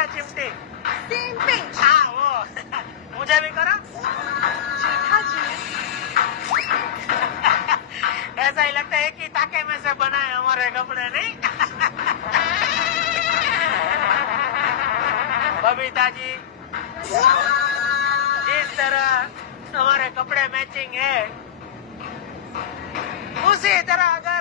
चिमटा चिमटी। Same pinch. हाँ वो मुझे भी करो। जीठा जी। ऐसा ही लगता है कि ताके में से बनाए हमारे कपड़े नहीं। बबीता जी, जिस तरह हमारे कपड़े मैचिंग है, उसी तरह अगर